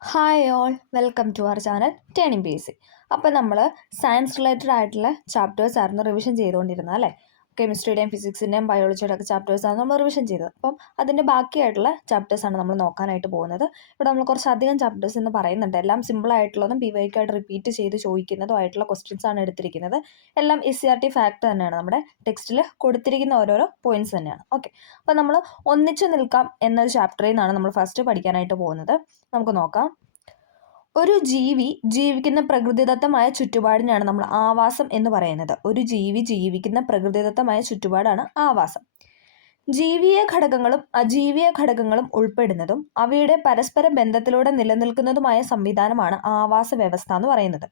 Hi all welcome to our channel turning basic. അപ്പോൾ നമ്മൾ science related ആയിട്ടുള്ള chapters ആയിരുന്നു റിവിഷൻ ചെയ്തുകൊണ്ടിരുന്നത് അല്ലേ. കെമിസ്ട്രിയുടെയും ഫിസിക്സിൻ്റെയും ബയോളജിയുടെ ഒക്കെ ചാപ്റ്റേഴ്സാണ് നമ്മൾ റിവിഷൻ ചെയ്തത്. അപ്പം അതിൻ്റെ ബാക്കിയായിട്ടുള്ള ചാപ്റ്റേഴ്സാണ് നമ്മൾ നോക്കാനായിട്ട് പോകുന്നത്. ഇവിടെ നമ്മൾ കുറച്ചധികം ചാപ്റ്റേഴ്സ് എന്ന് പറയുന്നുണ്ട്. എല്ലാം സിമ്പിൾ ആയിട്ടുള്ളതും PYക്കായിട്ട് റിപ്പീറ്റ് ചെയ്ത് ചോദിക്കുന്നതും ആയിട്ടുള്ള ക്വസ്റ്റ്യൻസ് ആണ് എടുത്തിരിക്കുന്നത്. എല്ലാം SCRT ഫാക്ട് തന്നെയാണ്, നമ്മുടെ ടെക്സ്റ്റിൽ കൊടുത്തിരിക്കുന്ന ഓരോരോ പോയിന്റ്സ് തന്നെയാണ്. ഓക്കെ, അപ്പോൾ നമ്മൾ ഒന്നിച്ചു നിൽക്കാം എന്ന ചാപ്റ്ററിൽ നിന്നാണ് നമ്മൾ ഫസ്റ്റ് പഠിക്കാനായിട്ട് പോകുന്നത്. നമുക്ക് നോക്കാം. ഒരു ജീവി ജീവിക്കുന്ന പ്രകൃതിദത്തമായ ചുറ്റുപാടിനാണ് നമ്മൾ ആവാസം എന്ന് പറയുന്നത്. ഒരു ജീവി ജീവിക്കുന്ന പ്രകൃതിദത്തമായ ചുറ്റുപാടാണ് ആവാസം. ജീവിയ ഘടകങ്ങളും അജീവിയ ഘടകങ്ങളും ഉൾപ്പെടുന്നതും അവയുടെ പരസ്പര ബന്ധത്തിലൂടെ നിലനിൽക്കുന്നതുമായ സംവിധാനമാണ് ആവാസ വ്യവസ്ഥ എന്ന് പറയുന്നത്.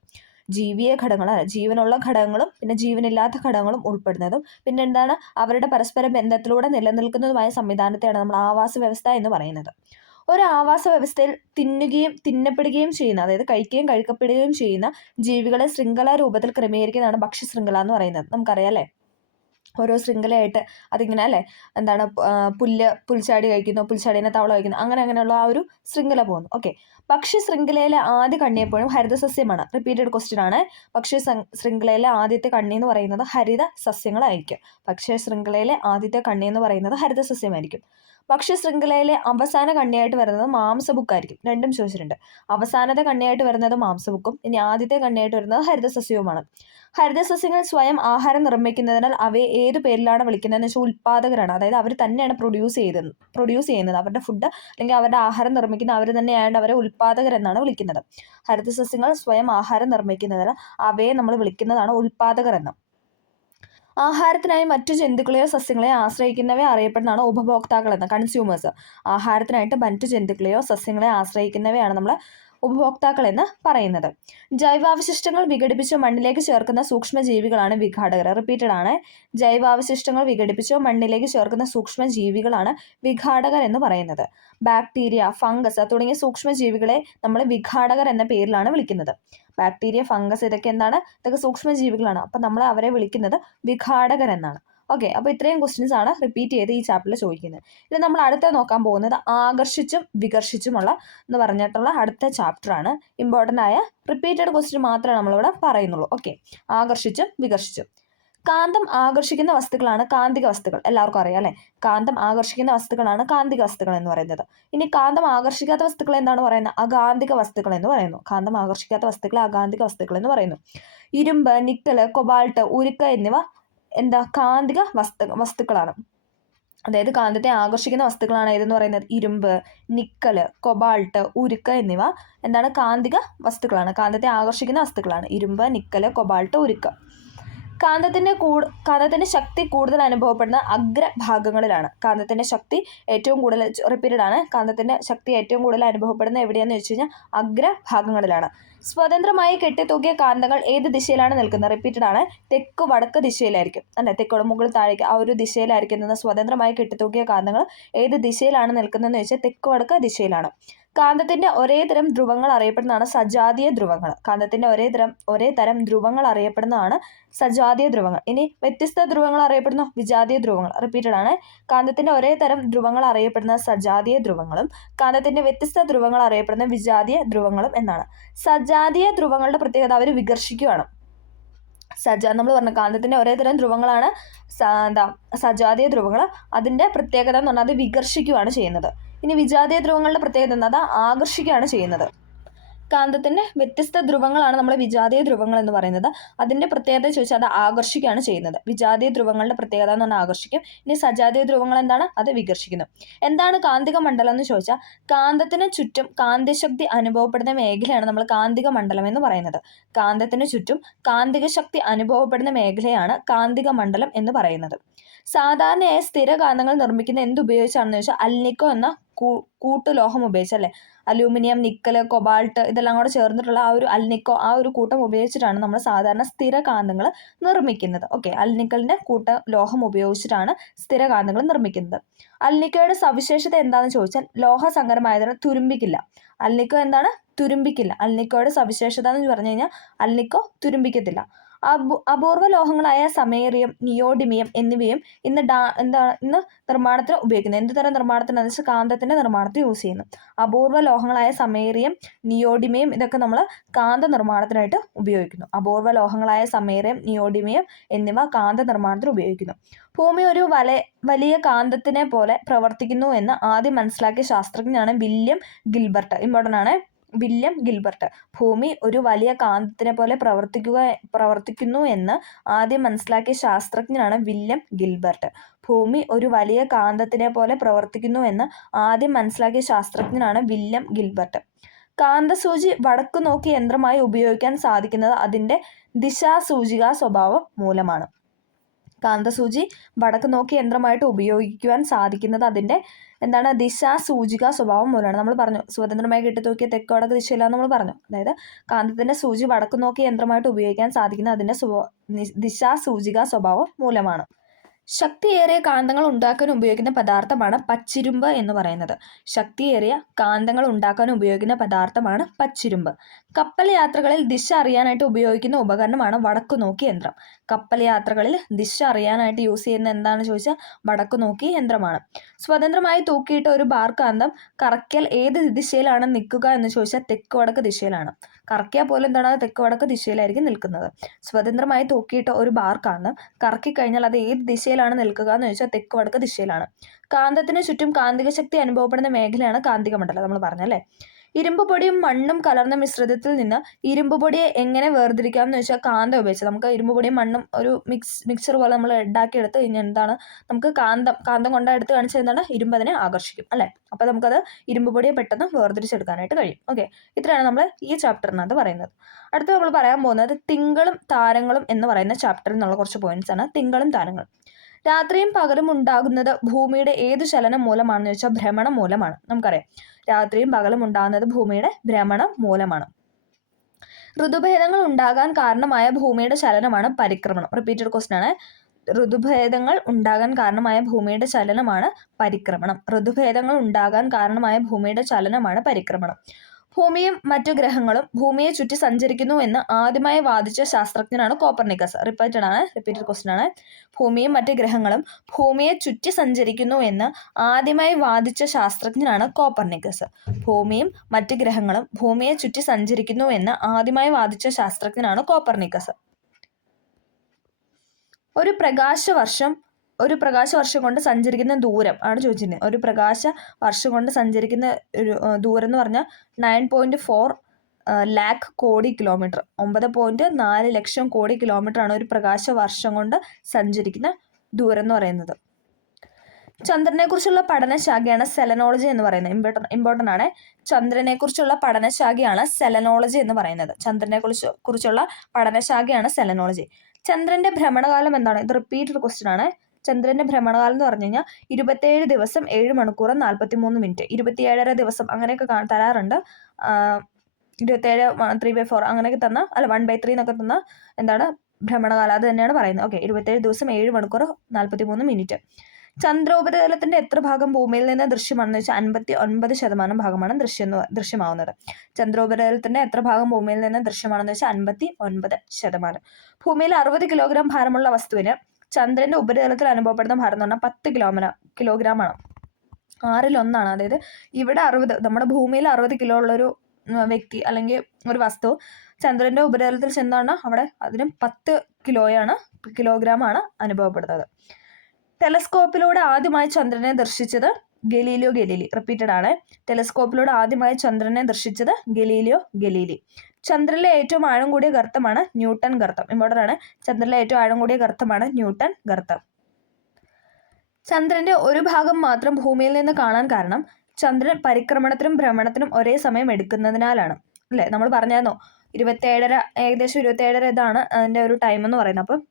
ജീവിയ ഘടകങ്ങൾ, ജീവനുള്ള ഘടകങ്ങളും പിന്നെ ജീവനില്ലാത്ത ഘടകങ്ങളും ഉൾപ്പെടുന്നതും പിന്നെ എന്താണ് അവരുടെ പരസ്പര ബന്ധത്തിലൂടെ നിലനിൽക്കുന്നതുമായ സംവിധാനത്തെയാണ് നമ്മൾ ആവാസ വ്യവസ്ഥ എന്ന് പറയുന്നത്. ഒരു ആവാസ വ്യവസ്ഥയിൽ തിന്നപ്പെടുകയും ചെയ്യുന്ന, അതായത് കഴിക്കുകയും കഴിക്കപ്പെടുകയും ചെയ്യുന്ന ജീവികളെ ശൃംഖല രൂപത്തിൽ ക്രമീകരിക്കുന്നതാണ് ഭക്ഷ്യശൃംഖല എന്ന് പറയുന്നത്. നമുക്കറിയാം അല്ലേ, ഓരോ ശൃംഖലയായിട്ട് അതിങ്ങനെ അല്ലേ, എന്താണ് പുൽച്ചാടി കഴിക്കുന്നു, പുൽച്ചാടീനെ തവള കഴിക്കുന്നു, അങ്ങനെയുള്ള ആ ഒരു ശൃംഖല പോകുന്നു. ഓക്കെ, ഭക്ഷ്യശൃംഖലയിലെ ആദ്യ കണ്ണി എപ്പോഴും ഹരിതസസ്യമാണ്. റിപ്പീറ്റഡ് ക്വസ്റ്റ്യൻ ആണ്. ഭക്ഷ്യശൃംഖലയിലെ ആദ്യത്തെ കണ്ണി എന്ന് പറയുന്നത് ഹരിത സസ്യങ്ങളായിരിക്കും. ഭക്ഷ്യശൃംഖലയിലെ ആദ്യത്തെ കണ്ണി എന്ന് പറയുന്നത് ഹരിതസസ്യമായിരിക്കും. ഭക്ഷ്യശൃംഖലയിലെ അവസാന കണ്ണിയായിട്ട് വരുന്നത് മാംസബുക്കായിരിക്കും. രണ്ടും ചോദിച്ചിട്ടുണ്ട്. അവസാനത്തെ കണ്ണിയായിട്ട് വരുന്നത് മാംസബുക്കും ഇനി ആദ്യത്തെ കണ്ണിയായിട്ട് വരുന്നത് ഹരിതസസ്യവുമാണ്. ഹരിതസസ്യങ്ങൾ സ്വയം ആഹാരം നിർമ്മിക്കുന്നതിനാൽ അവയെ ഏത് പേരിലാണ് വിളിക്കുന്നതെന്ന് വെച്ചാൽ ഉൽപ്പാദകരാണ്. അതായത് അവർ തന്നെയാണ് പ്രൊഡ്യൂസ് ചെയ്യുന്നത്. അവരുടെ ഫുഡ് അല്ലെങ്കിൽ അവരുടെ ആഹാരം നിർമ്മിക്കുന്ന അവർ തന്നെയായതുകൊണ്ട് അവരെ ഉൽപ്പാദകരെന്നാണ് വിളിക്കുന്നത്. ഹരിതസസ്യങ്ങൾ സ്വയം ആഹാരം നിർമ്മിക്കുന്നതിനാൽ അവയെ നമ്മൾ വിളിക്കുന്നതാണ് ഉൽപ്പാദകർ എന്ന്. ആഹാരത്തിനായി മറ്റു ജന്തുക്കളെയോ സസ്യങ്ങളെയോ ആശ്രയിക്കുന്നവയെ അറിയപ്പെടുന്നതാണ് ഉപഭോക്താക്കൾ എന്ന്, കൺസ്യൂമേഴ്സ്. ആഹാരത്തിനായിട്ട് മറ്റു ജന്തുക്കളെയോ സസ്യങ്ങളെയോ ആശ്രയിക്കുന്നവയാണ് നമ്മൾ ഉപഭോക്താക്കൾ എന്ന് പറയുന്നത്. ജൈവാവശിഷ്ടങ്ങൾ വിഘടിപ്പിച്ച് മണ്ണിലേക്ക് ചേർക്കുന്ന സൂക്ഷ്മജീവികളാണ് വിഘാടകർ. റിപ്പീറ്റഡ് ആണ്. ജൈവാവശിഷ്ടങ്ങൾ വിഘടിപ്പിച്ച് മണ്ണിലേക്ക് ചേർക്കുന്ന സൂക്ഷ്മജീവികളാണ് വിഘാടകർ എന്ന് പറയുന്നത്. ബാക്ടീരിയ, ഫംഗസ് തുടങ്ങിയ സൂക്ഷ്മജീവികളെ നമ്മൾ വിഘാടകർ എന്ന പേരിലാണ് വിളിക്കുന്നത്. ബാക്ടീരിയ, ഫംഗസ് ഇതൊക്കെ എന്താണ്? ഇതൊക്കെ സൂക്ഷ്മജീവികളാണ്. അപ്പം നമ്മൾ അവരെ വിളിക്കുന്നത് വിഘാടകർ എന്നാണ്. ഓക്കെ, അപ്പോൾ ഇത്രയും ക്വസ്റ്റ്യൻസ് ആണ് റിപ്പീറ്റ് ചെയ്ത് ഈ ചാപ്റ്ററിൽ ചോദിക്കുന്നത്. ഇത് നമ്മൾ അടുത്ത നോക്കാൻ പോകുന്നത് ആകർഷിച്ചും വികർഷിച്ചുമുള്ള എന്ന് പറഞ്ഞിട്ടുള്ള അടുത്ത ചാപ്റ്ററാണ്. ഇമ്പോർട്ടൻ്റ് ആയ റിപ്പീറ്റഡ് ക്വസ്റ്റ്യൻ മാത്രമേ നമ്മളിവിടെ പറയുന്നുള്ളൂ. ഓക്കെ, ആകർഷിച്ചും വികർഷിച്ചും. കാന്തം ആകർഷിക്കുന്ന വസ്തുക്കളാണ് കാന്തിക വസ്തുക്കൾ. എല്ലാവർക്കും അറിയാം അല്ലേ, കാന്തം ആകർഷിക്കുന്ന വസ്തുക്കളാണ് കാന്തിക വസ്തുക്കൾ എന്ന് പറയുന്നത്. ഇനി കാന്തം ആകർഷിക്കാത്ത വസ്തുക്കൾ എന്താണ് പറയുന്നത്? അകാന്തിക വസ്തുക്കൾ എന്ന് പറയുന്നു. കാന്തം ആകർഷിക്കാത്ത വസ്തുക്കളെ അകാന്തിക വസ്തുക്കൾ എന്ന് പറയുന്നു. ഇരുമ്പ്, നിക്കല്, കൊബാൾട്ട്, ഉരുക്ക എന്നിവ എന്താ കാന്തിക വസ്തുക്കളാണ്. അതായത് കാന്തത്തെ ആകർഷിക്കുന്ന വസ്തുക്കളാണ് ഏതെന്ന് പറയുന്നത്? ഇരുമ്പ്, നിക്കല്, കൊബാൾട്ട്, ഉരുക്ക എന്നിവ എന്താണ്? കാന്തിക വസ്തുക്കളാണ്. കാന്തത്തെ ആകർഷിക്കുന്ന വസ്തുക്കളാണ് ഇരുമ്പ്, നിക്കല്, കൊബാൾട്ട്, ഉരുക്ക. കാന്തത്തിന്റെ ശക്തി കൂടുതൽ അനുഭവപ്പെടുന്ന അഗ്രഭാഗങ്ങളിലാണ്. കാന്തത്തിന്റെ ശക്തി ഏറ്റവും കൂടുതൽ, റിപ്പീറ്റഡ് ആണ്, കാന്തത്തിന്റെ ശക്തി ഏറ്റവും കൂടുതൽ അനുഭവപ്പെടുന്ന എവിടെയാണെന്ന് വെച്ച് കഴിഞ്ഞാൽ അഗ്രഭാഗങ്ങളിലാണ്. സ്വതന്ത്രമായി കെട്ടിത്തൂക്കിയ കാന്തങ്ങൾ ഏത് ദിശയിലാണ് നിൽക്കുന്നത്? റിപ്പീറ്റഡ് ആണ്, തെക്ക് വടക്ക് ദിശയിലായിരിക്കും അല്ലെ. തെക്കോട് മുകളിൽ താഴേക്ക് ആ ഒരു ദിശയിലായിരിക്കും സ്വതന്ത്രമായി കെട്ടിത്തൂക്കിയ കാന്തങ്ങൾ ഏത് ദിശയിലാണ് നിൽക്കുന്നതെന്ന് വെച്ചാൽ തെക്ക് വടക്ക് ദിശയിലാണ്. കാന്തത്തിന്റെ ഒരേ തരം ധ്രുവങ്ങൾ അറിയപ്പെടുന്നതാണ് സജാതീയ ധ്രുവങ്ങൾ. കാന്തത്തിന്റെ ഒരേ തരം ധ്രുവങ്ങൾ അറിയപ്പെടുന്നതാണ് സജാതീയ ധ്രുവങ്ങൾ. ഇനി വ്യത്യസ്ത ധ്രുവങ്ങൾ അറിയപ്പെടുന്ന വിജാതീയ ധ്രുവങ്ങൾ. റിപ്പീറ്റഡ് ആണ്, കാന്തത്തിന്റെ ഒരേ തരം ധ്രുവങ്ങൾ അറിയപ്പെടുന്ന സജാതീയ ധ്രുവങ്ങളും കാന്തത്തിന്റെ വ്യത്യസ്ത ധ്രുവങ്ങൾ അറിയപ്പെടുന്ന വിജാതീയ ധ്രുവങ്ങളും എന്നാണ്. സജാതീയ ധ്രുവങ്ങളുടെ പ്രത്യേകത അവർ വികർഷിക്കുകയാണ്. നമ്മൾ പറഞ്ഞ കാന്തത്തിന്റെ ഒരേ തരം ധ്രുവങ്ങളാണ് സജാതീയ ധ്രുവങ്ങൾ. അതിന്റെ പ്രത്യേകത എന്ന് പറഞ്ഞാൽ അത് വികർഷിക്കുകയാണ് ചെയ്യുന്നത്. ഇനി വിജാതീയ ധ്രുവങ്ങളുടെ പ്രത്യേകത എന്താ? അത് ആകർഷിക്കുകയാണ് ചെയ്യുന്നത്. കാന്തത്തിന്റെ വ്യത്യസ്ത ധ്രുവങ്ങളാണ് നമ്മൾ വിജാതീയ ധ്രുവങ്ങൾ എന്ന് പറയുന്നത്. അതിന്റെ പ്രത്യേകത ചോദിച്ചാൽ അത് ആകർഷിക്കുകയാണ് ചെയ്യുന്നത്. വിജാതീയ ധ്രുവങ്ങളുടെ പ്രത്യേകത എന്ന് പറഞ്ഞാൽ ആകർഷിക്കും. ഇനി സജാതീയ ധ്രുവങ്ങൾ എന്താണ്? അത് വികർഷിക്കുന്നു. എന്താണ് കാന്തിക മണ്ഡലം എന്ന് ചോദിച്ചാൽ കാന്തത്തിന് ചുറ്റും കാന്തികശക്തി അനുഭവപ്പെടുന്ന മേഖലയാണ് നമ്മൾ കാന്തിക മണ്ഡലം എന്ന് പറയുന്നത്. കാന്തത്തിന് ചുറ്റും കാന്തിക ശക്തി അനുഭവപ്പെടുന്ന മേഖലയാണ് കാന്തിക മണ്ഡലം എന്ന് പറയുന്നത്. സാധാരണയായി സ്ഥിരകാന്തങ്ങൾ നിർമ്മിക്കുന്ന എന്തുപയോഗിച്ചാണെന്ന് ചോദിച്ചാൽ അൽനിക്കോ എന്ന കൂട്ടുലോഹം ഉപയോഗിച്ചല്ലേ. അലൂമിനിയം, നിക്കല്, കൊബാൾട്ട് ഇതെല്ലാം കൂടെ ചേർന്നിട്ടുള്ള ആ ഒരു അൽനിക്കോ, ആ ഒരു കൂട്ടം ഉപയോഗിച്ചിട്ടാണ് നമ്മൾ സാധാരണ സ്ഥിരകാന്തങ്ങൾ നിർമ്മിക്കുന്നത്. ഓക്കെ, അൽനിക്കലിന്റെ ലോഹം ഉപയോഗിച്ചിട്ടാണ് സ്ഥിരകാന്തങ്ങൾ നിർമ്മിക്കുന്നത്. അൽനിക്കോയുടെ സവിശേഷത എന്താണെന്ന് ചോദിച്ചാൽ ലോഹസങ്കരമായതിനാൽ തുരുമ്പിക്കില്ല. അൽനിക്കോ എന്താണ്? തുരുമ്പിക്കില്ല. അൽനിക്കോയുടെ സവിശേഷത എന്ന് പറഞ്ഞു കഴിഞ്ഞാൽ അൽനിക്കോ തുരുമ്പിക്കത്തില്ല. അപൂർവ ലോഹങ്ങളായ സമേറിയം, നിയോഡിമിയം എന്നിവയും ഇന്ന് നിർമ്മാണത്തിന് ഉപയോഗിക്കുന്നു. എന്ത് തരം നിർമ്മാണത്തിന്? എന്ന് വെച്ചാൽ കാന്തത്തിന്റെ നിർമ്മാണത്തിന് യൂസ് ചെയ്യുന്നു. അപൂർവ ലോഹങ്ങളായ സമേറിയം, നിയോഡിമിയം ഇതൊക്കെ നമ്മൾ കാന്ത നിർമ്മാണത്തിനായിട്ട് ഉപയോഗിക്കുന്നു. അപൂർവ ലോഹങ്ങളായ സമേറിയം, നിയോഡിമിയം എന്നിവ കാന്ത നിർമ്മാണത്തിന് ഉപയോഗിക്കുന്നു. ഭൂമി ഒരു വലിയ കാന്തത്തിനെ പോലെ പ്രവർത്തിക്കുന്നു എന്ന് ആദ്യം മനസ്സിലാക്കിയ ശാസ്ത്രജ്ഞനാണ് വില്യം ഗിൽബർട്ട്. ഇമ്പോർട്ടൻ്റ് ആണ്, വില്യം ഗിൽബർട്ട്. ഭൂമി ഒരു വലിയ കാന്തത്തിനെ പോലെ പ്രവർത്തിക്കുന്നു എന്ന് ആദ്യം മനസ്സിലാക്കിയ ശാസ്ത്രജ്ഞനാണ് വില്യം ഗിൽബർട്ട്. ഭൂമി ഒരു വലിയ കാന്തത്തിനെ പോലെ പ്രവർത്തിക്കുന്നു എന്ന് ആദ്യം മനസ്സിലാക്കിയ ശാസ്ത്രജ്ഞനാണ് വില്യം ഗിൽബർട്ട്. കാന്തസൂചി വടക്കു നോക്കി യന്ത്രമായി ഉപയോഗിക്കാൻ സാധിക്കുന്നത് അതിൻ്റെ ദിശാസൂചികാ സ്വഭാവം മൂലമാണ്. കാന്തസൂചി വടക്ക് നോക്കി യന്ത്രമായിട്ട് ഉപയോഗിക്കുവാൻ സാധിക്കുന്നത് അതിൻ്റെ ദിശാസൂചികാ സ്വഭാവം മൂലമാണ്. നമ്മൾ പറഞ്ഞു സ്വതന്ത്രമായി കെട്ടിത്തൂക്കിയ തെക്ക് വടക്ക് ദിശയിലാന്ന് നമ്മൾ പറഞ്ഞു. അതായത് കാന്തത്തിൻ്റെ സൂചി വടക്ക് നോക്കി യന്ത്രമായിട്ട് ഉപയോഗിക്കാൻ സാധിക്കുന്നത് അതിൻ്റെ ദിശാസൂചികാ സ്വഭാവം മൂലമാണ്. ശക്തിയേറിയ കാന്തങ്ങൾ ഉണ്ടാക്കാൻ ഉപയോഗിക്കുന്ന പദാർത്ഥമാണ് പച്ചിരുമ്പ് എന്ന് പറയുന്നത്. ശക്തിയേറിയ കാന്തങ്ങൾ ഉണ്ടാക്കാൻ ഉപയോഗിക്കുന്ന പദാർത്ഥമാണ് പച്ചിരുമ്പ്. കപ്പൽ യാത്രകളിൽ ദിശ അറിയാനായിട്ട് ഉപയോഗിക്കുന്ന ഉപകരണമാണ് വടക്കു നോക്കി യന്ത്രം. കപ്പൽ യാത്രകളിൽ ദിശ അറിയാനായിട്ട് യൂസ് ചെയ്യുന്ന എന്താണെന്ന് ചോദിച്ചാൽ വടക്കു നോക്കി യന്ത്രമാണ്. സ്വതന്ത്രമായി തൂക്കിയിട്ട ഒരു ബാർ കാന്തം കറക്കിയാൽ ഏത് ദിശയിലാണ് നിൽക്കുക എന്ന് ചോദിച്ചാൽ തെക്ക് വടക്ക് ദിശയിലാണ്. കറക്കിയാൽ പോലും തെക്ക് വടക്ക് ദിശയിലായിരിക്കും നിൽക്കുന്നത്. സ്വതന്ത്രമായി തൂക്കിയിട്ട ഒരു ബാർ കാന്തം കറക്കിക്കഴിഞ്ഞാൽ അത് ഏത് ദിശയിലാണ് നിൽക്കുക എന്ന് ചോദിച്ചാൽ തെക്ക് വടക്ക് ദിശയിലാണ്. കാന്തത്തിന് ചുറ്റും കാന്തിക ശക്തി അനുഭവപ്പെടുന്ന മേഖലയാണ് കാന്തിക മണ്ഡലം. നമ്മൾ പറഞ്ഞല്ലേ. ഇരുമ്പ് പൊടിയും മണ്ണും കലർന്ന മിശ്രിതത്തിൽ നിന്ന് ഇരുമ്പ് പൊടിയെ എങ്ങനെ വേർതിരിക്കാം എന്ന് വെച്ചാൽ കാന്തം ഉപയോഗിച്ച് നമുക്ക് ഇരുമ്പ് പൊടിയും മണ്ണും ഒരു മിക്സർ പോലെ നമ്മൾ ഉണ്ടാക്കി എടുത്ത് കഴിഞ്ഞാൽ നമുക്ക് കാന്തം കൊണ്ടെടുത്ത് കാണിച്ചാൽ ഇരുമ്പ് അതിനെ ആകർഷിക്കും അല്ലേ. അപ്പോൾ നമുക്കത് ഇരുമ്പ് പൊടിയെ പെട്ടെന്ന് വേർതിരിച്ചെടുക്കാനായിട്ട് കഴിയും. ഓക്കെ, ഇത്രയാണ് നമ്മൾ ഈ ചാപ്റ്ററിനകത്ത് പറയുന്നത്. അടുത്ത് നമ്മൾ പറയാൻ പോകുന്നത് തിങ്കളും താരങ്ങളും എന്ന് പറയുന്ന ചാപ്റ്ററിൽ നിന്നുള്ള കുറച്ച് പോയിന്റ്സ് ആണ്. തിങ്കളും താരങ്ങളും. രാത്രിയും പകലും ഉണ്ടാകുന്നത് ഭൂമിയുടെ ഏത് ചലനം മൂലമാണെന്ന് ചോദിച്ചാൽ ഭ്രമണം മൂലമാണ്. നമുക്കറിയാം രാത്രിയും പകലും ഉണ്ടാകുന്നത് ഭൂമിയുടെ ഭ്രമണം മൂലമാണ്. ഋതുഭേദങ്ങൾ ഉണ്ടാകാൻ കാരണമായ ഭൂമിയുടെ ചലനമാണ് പരിക്രമണം. റിപ്പീറ്റഡ് ക്വസ്റ്റ്യൻ ആണ്. ഋതുഭേദങ്ങൾ ഉണ്ടാകാൻ കാരണമായ ഭൂമിയുടെ ചലനമാണ് പരിക്രമണം. ഋതുഭേദങ്ങൾ ഉണ്ടാകാൻ കാരണമായ ഭൂമിയുടെ ചലനമാണ് പരിക്രമണം. ഭൂമിയും മറ്റു ഗ്രഹങ്ങളും ഭൂമിയെ ചുറ്റി സഞ്ചരിക്കുന്നു എന്ന് ആദ്യമായി വാദിച്ച ശാസ്ത്രജ്ഞനാണ് കോപ്പർനിക്കസ്. റിപ്പീറ്റഡ് ക്വസ്റ്റ്യൻ ആണ്. ഭൂമിയും മറ്റു ഗ്രഹങ്ങളും ഭൂമിയെ ചുറ്റി സഞ്ചരിക്കുന്നു എന്ന് ആദ്യമായി വാദിച്ച ശാസ്ത്രജ്ഞനാണ് കോപ്പർനിക്കസ്. ഭൂമിയും മറ്റു ഗ്രഹങ്ങളും ഭൂമിയെ ചുറ്റി സഞ്ചരിക്കുന്നു എന്ന് ആദ്യമായി വാദിച്ച ശാസ്ത്രജ്ഞനാണ് കോപ്പർനിക്കസ്. ഒരു പ്രകാശവർഷം കൊണ്ട് സഞ്ചരിക്കുന്ന ദൂരം ആണ് ചോദിച്ചിരുന്നത്. ഒരു പ്രകാശവർഷം കൊണ്ട് സഞ്ചരിക്കുന്ന ഒരു ദൂരം എന്ന് പറഞ്ഞാൽ 9.4 ലാക്ക് കോടി കിലോമീറ്റർ. 9.4 ലക്ഷം കോടി കിലോമീറ്റർ ആണ് ഒരു പ്രകാശവർഷം കൊണ്ട് സഞ്ചരിക്കുന്ന ദൂരം എന്ന് പറയുന്നത്. ചന്ദ്രനെക്കുറിച്ചുള്ള പഠനശാഖയാണ് സെലനോളജി എന്ന് പറയുന്നത്. ഇമ്പോർട്ടൻ്റ് ആണ്. ചന്ദ്രനെക്കുറിച്ചുള്ള പഠനശാഖയാണ് സെലനോളജി എന്ന് പറയുന്നത്. ചന്ദ്രനെക്കുറിച്ചുള്ള പഠനശാഖയാണ് സെലനോളജി. ചന്ദ്രന്റെ ഭ്രമണകാലം എന്താണ്? ഇത് റിപ്പീറ്റഡ് ക്വസ്റ്റ്യൻ ആണ്. ചന്ദ്രന്റെ ഭ്രമണകാലം എന്ന് പറഞ്ഞു കഴിഞ്ഞാൽ 27 ദിവസം 7 മണിക്കൂർ 43 മിനിറ്റ്. 27.5 ദിവസം അങ്ങനെയൊക്കെ തരാറുണ്ട്. 27 3/4 അങ്ങനെയൊക്കെ 1/3 എന്നൊക്കെ ഭ്രമണകാലം അത് തന്നെയാണ് പറയുന്നത്. ഓക്കെ, 27 ദിവസം 7 മണിക്കൂർ 43 മിനിറ്റ്. ചന്ദ്രോപരിതലത്തിന്റെ എത്ര ഭാഗം ഭൂമിയിൽ നിന്ന് ദൃശ്യമാണെന്ന് വെച്ചാൽ 59% ഭാഗമാണ് ദൃശ്യമാവുന്നത്. ചന്ദ്രോപരിതലത്തിന്റെ എത്ര ഭാഗം ഭൂമിയിൽ നിന്ന് ദൃശ്യമാണെന്ന് വെച്ചാൽ 59%. ഭൂമിയിൽ 60 കിലോഗ്രാം ഭാരമുള്ള വസ്തുവിന് ചന്ദ്രന്റെ ഉപരിതലത്തിൽ അനുഭവപ്പെടുന്ന ഭാരം എന്ന് പറഞ്ഞാൽ 10 കിലോഗ്രാം ആണ്. 6-1. അതായത് ഇവിടെ 60, നമ്മുടെ ഭൂമിയിൽ 60 കിലോ ഉള്ളൊരു വ്യക്തി അല്ലെങ്കിൽ ഒരു വസ്തു ചന്ദ്രന്റെ ഉപരിതലത്തിൽ ചെന്നാണ് അവിടെ അതിന് 10 കിലോഗ്രാം ആണ് അനുഭവപ്പെടുന്നത്. ടെലസ്കോപ്പിലൂടെ ആദ്യമായി ചന്ദ്രനെ ദർശിച്ചത് ഗലീലിയോ ഗലീലി. റിപ്പീറ്റഡ് ആണ്. ടെലസ്കോപ്പിലൂടെ ആദ്യമായി ചന്ദ്രനെ ദർശിച്ചത് ഗലീലിയോ ഗലീലി. ചന്ദ്രനിലെ ഏറ്റവും ആഴം കൂടിയ ഗർത്തമാണ് ന്യൂട്ടൺ ഗർത്തം. ഇമ്പോർട്ടൻ്റ് ആണ്. ചന്ദ്രനിലെ ഏറ്റവും ആഴം കൂടിയ ഗർത്തമാണ് ന്യൂട്ടൺ ഗർത്തം. ചന്ദ്രന്റെ ഒരു ഭാഗം മാത്രം ഭൂമിയിൽ നിന്ന് കാണാൻ കാരണം ചന്ദ്രൻ പരിക്രമണത്തിനും ഭ്രമണത്തിനും ഒരേ സമയം എടുക്കുന്നതിനാലാണ് അല്ലേ. നമ്മൾ പറഞ്ഞായിരുന്നോ 27.5 ഏകദേശം 27.5 ഇതാണ് അതിൻ്റെ ഒരു ടൈം എന്ന് പറയുന്നത്. അപ്പം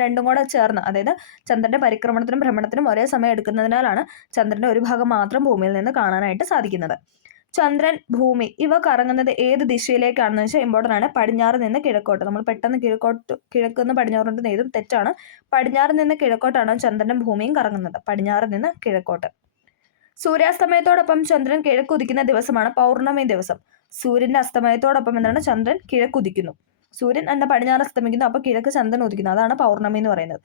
രണ്ടും കൂടെ ചേർന്ന്, അതായത് ചന്ദ്രന്റെ പരിക്രമണത്തിനും ഭ്രമണത്തിനും ഒരേ സമയം എടുക്കുന്നതിനാലാണ് ചന്ദ്രന്റെ ഒരു ഭാഗം മാത്രം ഭൂമിയിൽ നിന്ന് കാണാനായിട്ട് സാധിക്കുന്നത്. ചന്ദ്രൻ, ഭൂമി ഇവ കറങ്ങുന്നത് ഏത് ദിശയിലേക്കാണെന്ന് വെച്ചാൽ ഇമ്പോർട്ടൻ്റ് ആണ്. പടിഞ്ഞാറ് നിന്ന് കിഴക്കോട്ട്. നമ്മൾ പെട്ടെന്ന് കിഴക്കുനിന്ന് പടിഞ്ഞാറോട്ട് നെയ്തും തെറ്റാണ്. പടിഞ്ഞാറ് നിന്ന് കിഴക്കോട്ടാണ് ചന്ദ്രനും ഭൂമിയും കറങ്ങുന്നത്. പടിഞ്ഞാറ് നിന്ന് കിഴക്കോട്ട്. സൂര്യാസ്തമയത്തോടൊപ്പം ചന്ദ്രൻ കിഴക്കുദിക്കുന്ന ദിവസമാണ് പൗർണമി ദിവസം. സൂര്യന്റെ അസ്തമയത്തോടൊപ്പം ചന്ദ്രൻ കിഴക്കുദിക്കുന്നു. സൂര്യൻ എന്താ പടിഞ്ഞാറ് അസ്തമിക്കുന്നു, അപ്പോൾ കിഴക്ക് ചന്ദ്രൻ ഉദിക്കുന്നു. അതാണ് പൗർണമി എന്ന് പറയുന്നത്.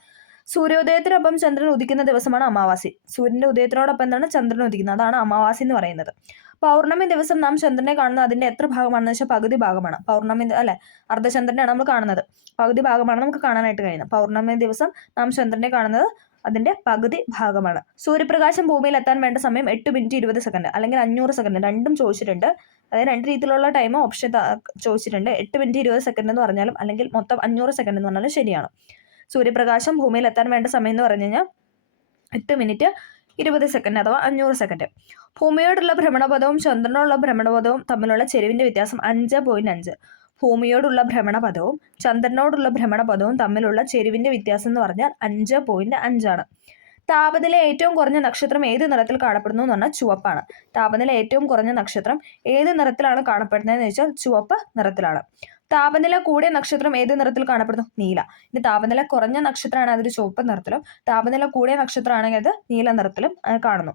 സൂര്യോദയത്തിനൊപ്പം ചന്ദ്രൻ ഉദിക്കുന്ന ദിവസമാണ് അമാവാസി. സൂര്യന്റെ ഉദയത്തിനോടൊപ്പം എന്താണ് ചന്ദ്രൻ ഉദിക്കുന്നത്, അതാണ് അമാവാസി എന്ന് പറയുന്നത്. പൗർണമി ദിവസം നാം ചന്ദ്രനെ കാണുന്നത് അതിന്റെ എത്ര ഭാഗമാണെന്ന് വെച്ചാൽ പകുതി ഭാഗമാണ്. പൗർണമി അല്ലെ, അർദ്ധചന്ദ്രനെയാണ് നമ്മൾ കാണുന്നത്, പകുതി ഭാഗമാണ് നമുക്ക് കാണാനായിട്ട് കഴിയുന്നത്. പൗർണമി ദിവസം നാം ചന്ദ്രനെ കാണുന്നത് അതിന്റെ പകുതി ഭാഗമാണ്. സൂര്യപ്രകാശം ഭൂമിയിൽ എത്താൻ വേണ്ട സമയം 8 മിനിറ്റ് 20 സെക്കൻഡ് അല്ലെങ്കിൽ 500 സെക്കൻഡ്, രണ്ടും ചോദിച്ചിട്ടുണ്ട്. അതായത് 2 രീതിയിലുള്ള ടൈം ഓപ്ഷൻ ചോദിച്ചിട്ടുണ്ട്. 8 മിനിറ്റ് 20 സെക്കൻഡ് എന്ന് പറഞ്ഞാലും അല്ലെങ്കിൽ മൊത്തം 500 സെക്കൻഡ് എന്ന് പറഞ്ഞാലും ശരിയാണ്. സൂര്യപ്രകാശം ഭൂമിയിൽ എത്താൻ വേണ്ട സമയം എന്ന് പറഞ്ഞു കഴിഞ്ഞാൽ 8 മിനിറ്റ് 20 സെക്കൻഡ് അഥവാ 500 സെക്കൻഡ്. ഭൂമിയോടുള്ള ഭ്രമണപഥവും ചന്ദ്രനോടുള്ള ഭ്രമണപഥവും തമ്മിലുള്ള ചെരിവിന്റെ വ്യത്യാസം 5.5. ഭൂമിയോടുള്ള ഭ്രമണപഥവും ചന്ദ്രനോടുള്ള ഭ്രമണപഥവും തമ്മിലുള്ള ചെരിവിന്റെ വ്യത്യാസം എന്ന് പറഞ്ഞാൽ 5.5 ആണ്. താപനില ഏറ്റവും കുറഞ്ഞ നക്ഷത്രം ഏത് നിറത്തിൽ കാണപ്പെടുന്നു എന്ന് പറഞ്ഞാൽ ചുവപ്പാണ്. താപനില ഏറ്റവും കുറഞ്ഞ നക്ഷത്രം ഏത് നിറത്തിലാണ് കാണപ്പെടുന്നതെന്ന് ചോദിച്ചാൽ ചുവപ്പ് നിറത്തിലാണ്. താപനില കൂടിയ നക്ഷത്രം ഏത് നിറത്തിൽ കാണപ്പെടുന്നു? നീല. ഇനി താപനില കുറഞ്ഞ നക്ഷത്രമാണ് അതൊരു ചുവപ്പ് നിറത്തിലും, താപനില കൂടിയ നക്ഷത്രമാണെങ്കിൽ അത് നീല നിറത്തിലും കാണുന്നു.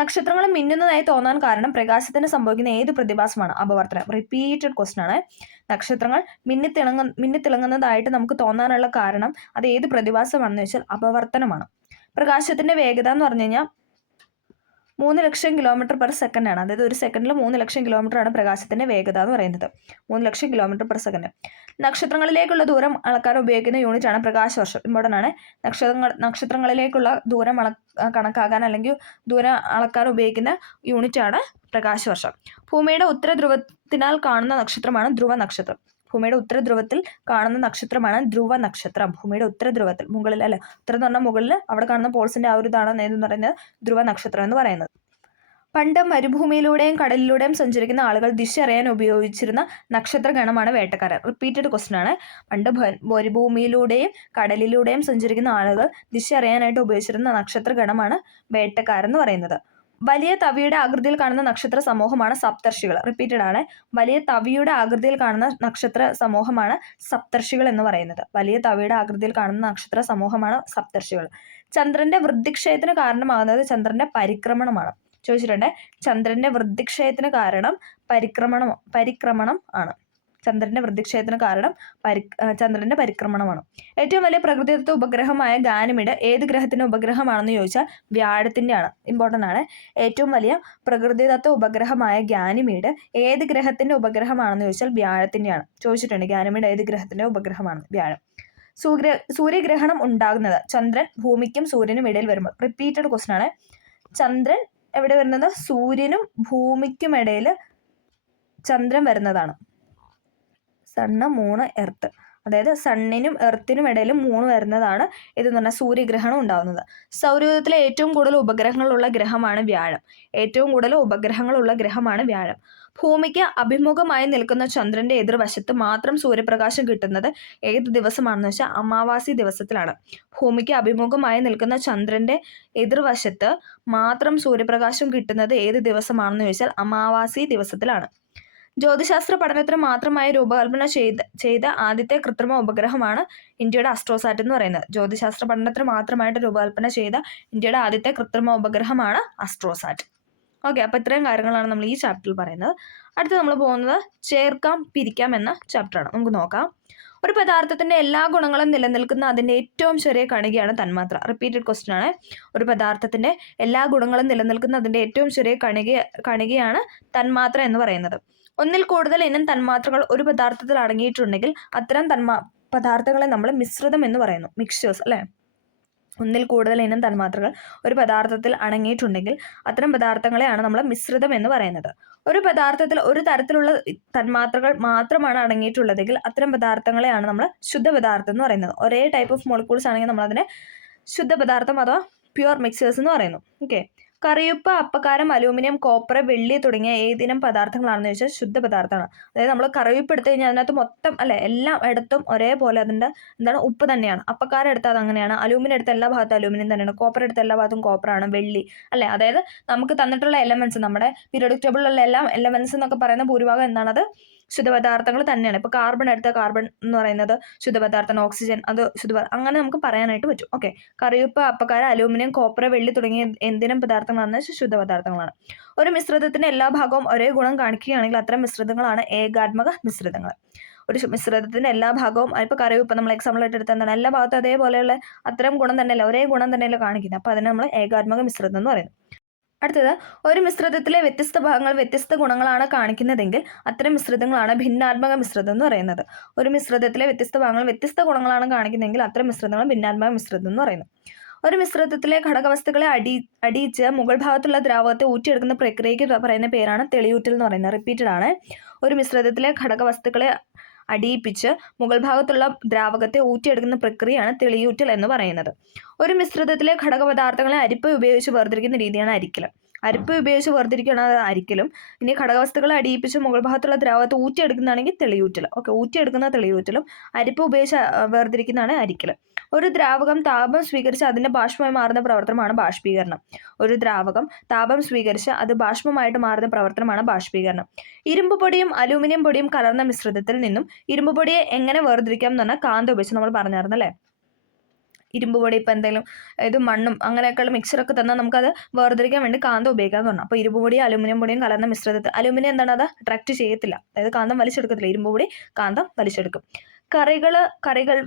നക്ഷത്രങ്ങൾ മിന്നുന്നതായി തോന്നാൻ കാരണം പ്രകാശത്തിന് സംഭവിക്കുന്ന ഏത് പ്രതിഭാസമാണ്? അപവർത്തനം. റിപ്പീറ്റഡ് ക്വസ്റ്റൻ ആണ്. നക്ഷത്രങ്ങൾ മിന്നിത്തിളങ്ങുന്നതായിട്ട് നമുക്ക് തോന്നാനുള്ള കാരണം അത് ഏത് പ്രതിഭാസമാണെന്ന് വെച്ചാൽ അപവർത്തനമാണ്. പ്രകാശത്തിന്റെ വേഗത എന്ന് പറഞ്ഞു കഴിഞ്ഞാൽ 3 ലക്ഷം km/s ആണ്. അതായത് ഒരു സെക്കൻഡിൽ 3 ലക്ഷം കിലോമീറ്റർ ആണ് പ്രകാശത്തിന്റെ വേഗത എന്ന് പറയുന്നത്. 3 ലക്ഷം km/s. നക്ഷത്രങ്ങളിലേക്കുള്ള ദൂരം അളക്കാൻ ഉപയോഗിക്കുന്ന യൂണിറ്റ് ആണ് പ്രകാശവർഷം. ഇമ്പോർട്ടൻ്റ് ആണ്. നക്ഷത്രങ്ങളിലേക്കുള്ള ദൂരം കണക്കാക്കാൻ അല്ലെങ്കിൽ ദൂരം അളക്കാൻ ഉപയോഗിക്കുന്ന യൂണിറ്റ് ആണ് പ്രകാശവർഷം. ഭൂമിയുടെ ഉത്തരധ്രുവത്തിനാൽ കാണുന്ന നക്ഷത്രമാണ് ധ്രുവ നക്ഷത്രം. ഭൂമിയുടെ ഉത്തരധ്രുവത്തിൽ കാണുന്ന നക്ഷത്രമാണ് ധ്രുവ നക്ഷത്രം. ഭൂമിയുടെ ഉത്തരധ്രുവത്തിൽ മുകളിൽ അല്ലെ, ഉത്തരം എന്ന് പറഞ്ഞാൽ മുകളിൽ അവിടെ കാണുന്ന പോൾസിന്റെ ആ ഒരു ഇതാണ് എന്ന് പറയുന്നത് ധ്രുവ നക്ഷത്രം എന്ന് പറയുന്നത്. പണ്ട് മരുഭൂമിയിലൂടെയും കടലിലൂടെയും സഞ്ചരിക്കുന്ന ആളുകൾ ദിശ അറിയാൻ ഉപയോഗിച്ചിരുന്ന നക്ഷത്രഗണമാണ് വേട്ടക്കാരൻ. റിപ്പീറ്റഡ് ക്വസ്റ്റൻ ആണ്. പണ്ട് മരുഭൂമിയിലൂടെയും കടലിലൂടെയും സഞ്ചരിക്കുന്ന ആളുകൾ ദിശ അറിയാനായിട്ട് ഉപയോഗിച്ചിരുന്ന നക്ഷത്രഗണമാണ് വേട്ടക്കാരൻ എന്ന് പറയുന്നത്. വലിയ തവിയുടെ ആകൃതിയിൽ കാണുന്ന നക്ഷത്ര സമൂഹമാണ് സപ്തർഷികൾ. റിപ്പീറ്റഡ് ആണ്. വലിയ തവിയുടെ ആകൃതിയിൽ കാണുന്ന നക്ഷത്ര സമൂഹമാണ് സപ്തർഷികൾ എന്ന് പറയുന്നത്. വലിയ തവിയുടെ ആകൃതിയിൽ കാണുന്ന നക്ഷത്ര സമൂഹമാണ് സപ്തർഷികൾ. ചന്ദ്രന്റെ വൃദ്ധിക്ഷയത്തിന് കാരണമാകുന്നത് ചന്ദ്രന്റെ പരിക്രമണമാണ്. ചോദിച്ചിട്ടുണ്ട്. ചന്ദ്രന്റെ വൃദ്ധിക്ഷയത്തിന് കാരണം പരിക്രമണം ആണ്. ചന്ദ്രന്റെ വൃദ്ധിക്ഷയത്തിന് കാരണം ചന്ദ്രന്റെ പരിക്രമണമാണ്. ഏറ്റവും വലിയ പ്രകൃതിദത്ത ഉപഗ്രഹമായ ഗാനിമീഡ് ഏത് ഗ്രഹത്തിന്റെ ഉപഗ്രഹമാണെന്ന് ചോദിച്ചാൽ വ്യാഴത്തിന്റെ ആണ്. ഇമ്പോർട്ടൻ്റ് ആണ്. ഏറ്റവും വലിയ പ്രകൃതിദത്ത ഉപഗ്രഹമായ ഗാനിമീഡ് ഏത് ഗ്രഹത്തിന്റെ ഉപഗ്രഹമാണെന്ന് ചോദിച്ചാൽ വ്യാഴത്തിന്റെയാണ്. ചോദിച്ചിട്ടുണ്ട് ഗാനിമീഡ് ഏത് ഗ്രഹത്തിന്റെ ഉപഗ്രഹമാണ്? വ്യാഴം. സൂര്യഗ്രഹണം ഉണ്ടാകുന്നത് ചന്ദ്രൻ ഭൂമിക്കും സൂര്യനും ഇടയിൽ വരുമ്പോൾ. റിപ്പീറ്റഡ് ക്വസ്റ്റൻ ആണ്. ചന്ദ്രൻ എവിടെ വരുന്നത്? സൂര്യനും ഭൂമിക്കും ഇടയിൽ ചന്ദ്രൻ വരുന്നതാണ്. Sun, Moon, earth. അതായത് സണ്ണിനും എർത്തിനും ഇടയിൽ 3 വരുന്നതാണ് ഇതെന്ന് പറഞ്ഞാൽ സൂര്യഗ്രഹണം ഉണ്ടാകുന്നത്. സൗരയൂഥത്തിലെ ഏറ്റവും കൂടുതൽ ഉപഗ്രഹങ്ങളുള്ള ഗ്രഹമാണ് വ്യാഴം. ഏറ്റവും കൂടുതൽ ഉപഗ്രഹങ്ങളുള്ള ഗ്രഹമാണ് വ്യാഴം. ഭൂമിക്ക് അഭിമുഖമായി നിൽക്കുന്ന ചന്ദ്രന്റെ എതിർവശത്ത് മാത്രം സൂര്യപ്രകാശം കിട്ടുന്നത് ഏത് ദിവസമാണെന്ന് വെച്ചാൽ അമാവാസി ദിവസത്തിലാണ്. ഭൂമിക്ക് അഭിമുഖമായി നിൽക്കുന്ന ചന്ദ്രന്റെ എതിർവശത്ത് മാത്രം സൂര്യപ്രകാശം കിട്ടുന്നത് ഏത് ദിവസമാണെന്ന് ചോദിച്ചാൽ അമാവാസി ദിവസത്തിലാണ്. ജ്യോതിശാസ്ത്ര പഠനത്തിന് മാത്രമായി രൂപകൽപ്പന ചെയ്ത ആദ്യത്തെ കൃത്രിമ ഉപഗ്രഹമാണ് ഇന്ത്യയുടെ അസ്ട്രോസാറ്റ് എന്ന് പറയുന്നത്. ജ്യോതിശാസ്ത്ര പഠനത്തിന് മാത്രമായിട്ട് രൂപകൽപ്പന ചെയ്ത ഇന്ത്യയുടെ ആദ്യത്തെ കൃത്രിമ ഉപഗ്രഹമാണ് അസ്ട്രോസാറ്റ്. ഓക്കെ, അപ്പോൾ ഇത്രയും കാര്യങ്ങളാണ് നമ്മൾ ഈ ചാപ്റ്ററിൽ പറയുന്നത്. അടുത്ത് നമ്മൾ പോകുന്നത് ചേർക്കാം പിരിക്കാം എന്ന ചാപ്റ്ററാണ്. നമുക്ക് നോക്കാം. ഒരു പദാർത്ഥത്തിന്റെ എല്ലാ ഗുണങ്ങളും നിലനിൽക്കുന്ന അതിന്റെ ഏറ്റവും ചെറിയ കണികയാണ് തന്മാത്ര. റിപ്പീറ്റഡ് ക്വസ്റ്റൻ ആണ്. ഒരു പദാർത്ഥത്തിന്റെ എല്ലാ ഗുണങ്ങളും നിലനിൽക്കുന്ന അതിന്റെ ഏറ്റവും ചെറിയ കണികയാണ് തന്മാത്ര എന്ന് പറയുന്നത്. ഒന്നിൽ കൂടുതൽ ഇനം തന്മാത്രകൾ ഒരു പദാർത്ഥത്തിൽ അടങ്ങിയിട്ടുണ്ടെങ്കിൽ അത്തരം പദാർത്ഥങ്ങളെ നമ്മൾ മിശ്രിതം എന്ന് പറയുന്നു. മിക്സ്ചേഴ്സ് അല്ലേ. ഒന്നിൽ കൂടുതൽ ഇനം തന്മാത്രകൾ ഒരു പദാർത്ഥത്തിൽ അടങ്ങിയിട്ടുണ്ടെങ്കിൽ അത്തരം പദാർത്ഥങ്ങളെയാണ് നമ്മൾ മിശ്രിതം എന്ന് പറയുന്നത്. ഒരു പദാർത്ഥത്തിൽ ഒരു തരത്തിലുള്ള തന്മാത്രകൾ മാത്രമാണ് അടങ്ങിയിട്ടുള്ളതെങ്കിൽ അത്തരം പദാർത്ഥങ്ങളെയാണ് നമ്മൾ ശുദ്ധപദാർത്ഥം എന്ന് പറയുന്നത്. ഒരേ ടൈപ്പ് ഓഫ് മോളിക്യൂൾസ് ആണെങ്കിൽ നമ്മൾ അതിനെ ശുദ്ധപദാർത്ഥം അഥവാ പ്യുവർ മിക്സേഴ്സ് എന്ന് പറയുന്നു. ഓക്കെ. കറിയുപ്പ്, അപ്പക്കാരം, അലൂമിനിയം, കോപ്പർ, വെള്ളി തുടങ്ങിയ ഏതിനം പദാർത്ഥങ്ങളാണെന്ന് ചോദിച്ചാൽ ശുദ്ധപദാർത്ഥമാണ്. അതായത് നമ്മൾ കറിയുപ്പ് എടുത്തു കഴിഞ്ഞാൽ അതിനകത്ത് മൊത്തം അല്ലെ എല്ലാ ഇടത്തും ഒരേപോലെ അതിൻ്റെ ഉപ്പ് തന്നെയാണ്. അപ്പക്കാരം എടുത്താൽ അത് അങ്ങനെയാണ്. അലൂമിനിയം എടുത്ത എല്ലാ ഭാഗത്തും അലൂമിനിയം തന്നെയാണ്. കോപ്പർ എടുത്ത എല്ലാ ഭാഗത്തും കോപ്പറാണ്. വെള്ളി അല്ലെ. അതായത് നമുക്ക് തന്നിട്ടുള്ള എലമെന്റ്സ്, നമ്മുടെ പീരിയോഡിക് ടേബിളിലുള്ള എല്ലാ എലമെന്റ്സ് എന്നൊക്കെ പറയുന്ന ഭൂരിഭാഗം എന്താണത്? ശുദ്ധപദാർത്ഥങ്ങൾ തന്നെയാണ്. ഇപ്പോൾ കാർബൺ എടുത്ത കാർബൺ എന്ന് പറയുന്നത് ശുദ്ധപദാർത്ഥം, ഓക്സിജൻ അത് അങ്ങനെ നമുക്ക് പറയാനായിട്ട് പറ്റും. ഓക്കെ. കറിയുപ്പ്, അപ്പക്കാരം, അലൂമിനിയം, കോപ്പർ, വെള്ളി തുടങ്ങിയ എന്തിനും പദാർത്ഥങ്ങളാണ് ശുദ്ധപദാർത്ഥങ്ങളാണ്. ഒരു മിശ്രിതത്തിന്റെ എല്ലാ ഭാഗവും ഒരേ ഗുണം കാണിക്കുകയാണെങ്കിൽ അത്തരം മിശ്രിതങ്ങളാണ് ഏകാത്മക മിശ്രിതങ്ങൾ. ഒരു മിശ്രിതത്തിൻ്റെ എല്ലാ ഭാഗവും ഇപ്പോൾ കറി ഇപ്പം നമ്മൾ എക്സാമ്പിളായിട്ട് എടുത്താൽ എന്താണ് എല്ലാ ഭാഗത്തും അതേപോലെയുള്ള അത്തരം ഗുണം തന്നെയല്ല ഒരേ ഗുണം തന്നെയല്ല കാണിക്കുന്നത്. അപ്പോൾ അതിനെ നമ്മൾ ഏകാത്മക മിശ്രിതം എന്ന് പറയുന്നത്. അടുത്തത്, ഒരു മിശ്രിതത്തിലെ വ്യത്യസ്ത ഭാഗങ്ങൾ വ്യത്യസ്ത ഗുണങ്ങളാണ് കാണിക്കുന്നതെങ്കിൽ അത്തരം മിശ്രിതങ്ങളാണ് ഭിന്നാത്മക മിശ്രിതം എന്ന് പറയുന്നത്. ഒരു മിശ്രിതത്തിലെ വ്യത്യസ്ത ഭാഗങ്ങൾ വ്യത്യസ്ത ഗുണങ്ങളാണ് കാണിക്കുന്നതെങ്കിൽ അത്തരം മിശ്രിതങ്ങൾ ഭിന്നാത്മക മിശ്രിതം എന്ന് പറയുന്നത്. ഒരു മിശ്രിതത്തിലെ ഘടകവസ്തുക്കളെ അടിയിച്ച് മുകൾ ഭാഗത്തുള്ള ദ്രാവകത്തെ ഊറ്റിയെടുക്കുന്ന പ്രക്രിയയ്ക്ക് പറയുന്ന പേരാണ് തെളിയൂറ്റൽ എന്ന് പറയുന്നത്. റിപ്പീറ്റഡ് ആണ്. ഒരു മിശ്രിതത്തിലെ ഘടകവസ്തുക്കളെ അടിയിപ്പിച്ച് മുകൾ ഭാഗത്തുള്ള ദ്രാവകത്തെ ഊറ്റിയെടുക്കുന്ന പ്രക്രിയയാണ് തെളിയൂറ്റൽ എന്ന് പറയുന്നത്. ഒരു മിശ്രിതത്തിലെ ഘടകപദാർത്ഥങ്ങളെ അരിപ്പ ഉപയോഗിച്ച് വേർതിരിക്കുന്ന രീതിയാണ് അരിക്കൽ. അരിപ്പ ഉപയോഗിച്ച് വേർതിരിക്കുകയാണ് അരിക്കലും. ഇനി ഘടകവസ്തുക്കളെ അടിയിപ്പിച്ച് മുകൾ ഭാഗത്തുള്ള ദ്രാവകത്തെ ഊറ്റിയെടുക്കുന്നതാണെങ്കിൽ തെളിയൂറ്റൽ. ഓക്കെ, ഊറ്റിയെടുക്കുന്ന തെളിയൂറ്റലും അരിപ്പ ഉപയോഗിച്ച് വേർതിരിക്കുന്നതാണ് അരിക്കൽ. ഒരു ദ്രാവകം താപം സ്വീകരിച്ച് അതിൻ്റെ ബാഷ്പമായി മാറുന്ന പ്രവർത്തനമാണ് ബാഷ്പീകരണം. ഒരു ദ്രാവകം താപം സ്വീകരിച്ച് അത് ബാഷ്പമായിട്ട് മാറുന്ന പ്രവർത്തനമാണ് ബാഷ്പീകരണം. ഇരുമ്പ് പൊടിയും അലൂമിനിയം പൊടിയും കലർന്ന മിശ്രിതത്തിൽ നിന്നും ഇരുമ്പ് പൊടിയെ എങ്ങനെ വേർതിരിക്കാം എന്ന് പറഞ്ഞാൽ കാന്തം ഉപയോഗിച്ച് നമ്മൾ പറഞ്ഞായിരുന്നല്ലേ. ഇരുമ്പ് പൊടി ഇപ്പം എന്തെങ്കിലും ഇത് മണ്ണും അങ്ങനെയൊക്കെയുള്ള മിക്സറൊക്കെ തന്നാൽ നമുക്കത് വേർതിരിക്കാൻ വേണ്ടി കാന്തം ഉപയോഗിക്കാമെന്ന് പറഞ്ഞു. അപ്പോൾ ഇരുമ്പ് പൊടിയും അലൂമിനിയം പൊടിയും കലർന്ന മിശ്രിതത്തിൽ അലൂമിനിയം എന്താണ്, അത് അട്രാക്ട് ചെയ്യത്തില്ല, അതായത് കാന്തം വലിച്ചെടുക്കത്തില്ല. ഇരുമ്പ് പൊടി കാന്തം വലിച്ചെടുക്കും. കറികൾ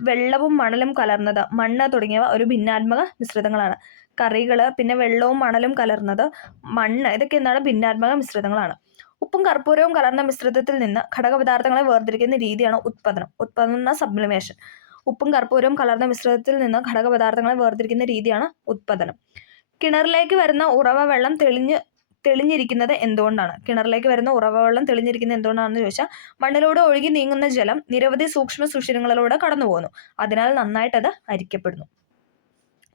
വെള്ളവും മണലും കലർന്നത്, മണ്ണ് തുടങ്ങിയവ ഒരു ഭിന്നാത്മക മിശ്രിതങ്ങളാണ്. കറികൾ, പിന്നെ വെള്ളവും മണലും കലർന്നത്, മണ്ണ്, ഇതൊക്കെ എന്താണ് ഭിന്നാത്മക മിശ്രിതങ്ങളാണ്. ഉപ്പും കർപ്പൂരവും കലർന്ന മിശ്രിതത്തിൽ നിന്ന് ഘടകപദാർത്ഥങ്ങളെ വേർതിരിക്കുന്ന രീതിയാണ് ഉത്പാദനം. ഉത്പാദനം എന്ന സബ്ലിമേഷൻ. ഉപ്പും കർപ്പൂരവും കലർന്ന മിശ്രിതത്തിൽ നിന്ന് ഘടകപദാർത്ഥങ്ങളെ വേർതിരിക്കുന്ന രീതിയാണ് ഉത്പാദനം. കിണറിലേക്ക് വരുന്ന ഉറവ വെള്ളം തെളിഞ്ഞിരിക്കുന്നത് എന്തുകൊണ്ടാണ്? കിണറിലേക്ക് വരുന്ന ഉറവ വെള്ളം തെളിഞ്ഞിരിക്കുന്നത് എന്തുകൊണ്ടാണെന്ന് ചോദിച്ചാൽ മണ്ണിലൂടെ ഒഴുകി നീങ്ങുന്ന ജലം നിരവധി സൂക്ഷ്മ സുഷിരങ്ങളിലൂടെ കടന്നു പോകുന്നു, അതിനാൽ നന്നായിട്ടത് അരിക്കപ്പെടുന്നു.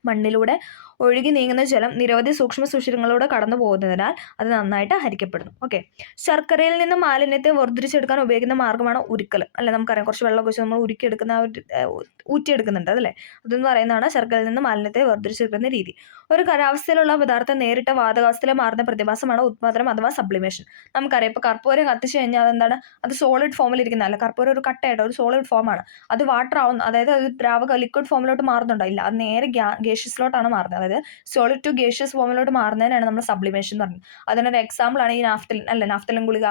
മണ്ണിലൂടെ ഒഴുകി നീങ്ങുന്ന ജലം നിരവധി സൂക്ഷ്മ സുഷിരങ്ങളിലൂടെ കടന്നു പോകുന്നതിനാൽ അത് നന്നായിട്ട് ഹരിക്കപ്പെടുന്നു. ഓക്കെ, ശർക്കരയിൽ നിന്ന് മാലിന്യത്തെ വേർതിരിച്ചെടുക്കാൻ ഉപയോഗിക്കുന്ന മാർഗ്ഗമാണ് ഉരുക്കൽ. അല്ലെ, നമുക്കറിയാം, കുറച്ച് വെള്ളം ഒഴിച്ച് നമ്മൾ ഉരുക്കിയെടുക്കുന്ന ഊറ്റിയെടുക്കുന്നുണ്ട് അതല്ലേ, അതെന്ന് പറയുന്നതാണ് ശർക്കരയിൽ നിന്ന് മാലിന്യത്തെ വേർതിരിച്ചെടുക്കുന്ന രീതി. ഒരു ഖരാവസ്ഥയിലുള്ള പദാർത്ഥം നേരിട്ട് വാതകാവസ്ഥയിൽ മാറുന്ന പ്രതിഭാസമാണ് ഉത്പാദനം അഥവാ സബ്ലിമേഷൻ. നമുക്കറിയാം, ഇപ്പോൾ കർപ്പൂരം കത്തിച്ച് കഴിഞ്ഞാൽ അതെന്താണ്, അത് സോളിഡ് ഫോമിലിരിക്കുന്ന, അല്ല കർപ്പൂരം ഒരു കട്ടയായിട്ട് ഒരു സോളിഡ് ഫോമാണ്. അത് വാട്ടർ ആവുന്നു, അതായത് അത് ദ്രാവക ലിക്വിഡ് ഫോമിലോട്ട് മാറുന്നുണ്ടോ? ഇല്ല, അത് നേരെ ഗേഷ്യസിലോട്ടാണ് മാറുന്നത്. അതായത് സോളിഡ് ടു ഗേഷ്യസ് ഫോമിലോട്ട് മാറുന്നതിനാണ് നമ്മൾ സബ്ലിമേഷൻ എന്ന് പറയുന്നത്. അതിനൊരു എക്സാമ്പിളാണ് ഈ നാഫ്തലിൻ ഗുളിക,